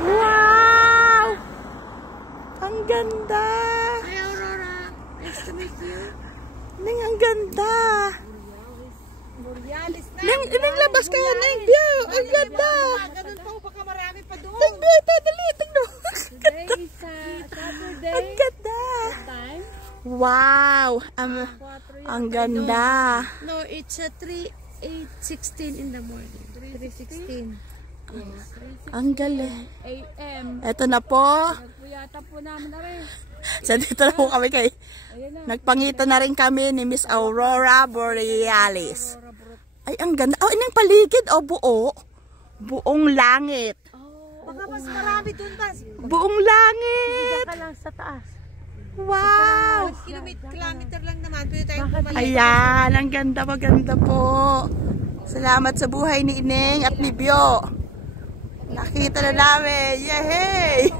Wow! Ang ganda! Hi, Aurora. Nice to meet you. Ning, ang ganda! Borealis na. Ning, labas ka yan, Ning, view! Ang ganda! Ganun pa, baka marami pa doon. Ning, view, ito, dali, tingnan. Today is Saturday. Ang ganda! Time? Wow! Ang ganda! No, it's 3:16 in the morning. 3:16. Ang galing. AM. Ito na po. Nagpuyata po namin na rin. So, dito na po kami kay nagpangita na rin kami ni Miss Aurora Borealis. Ay, ang ganda. Oh, inang paligid. Oh, buo. Buong langit. Baka mas marami doon ba? Buong langit. Ka lang sa taas. Wow. Kilometer lang naman. Pwede tayong bumalik. Ayan, ang ganda, maganda po. Salamat sa buhay ni Ineng at ni Bio. Nakita na namin. Yay!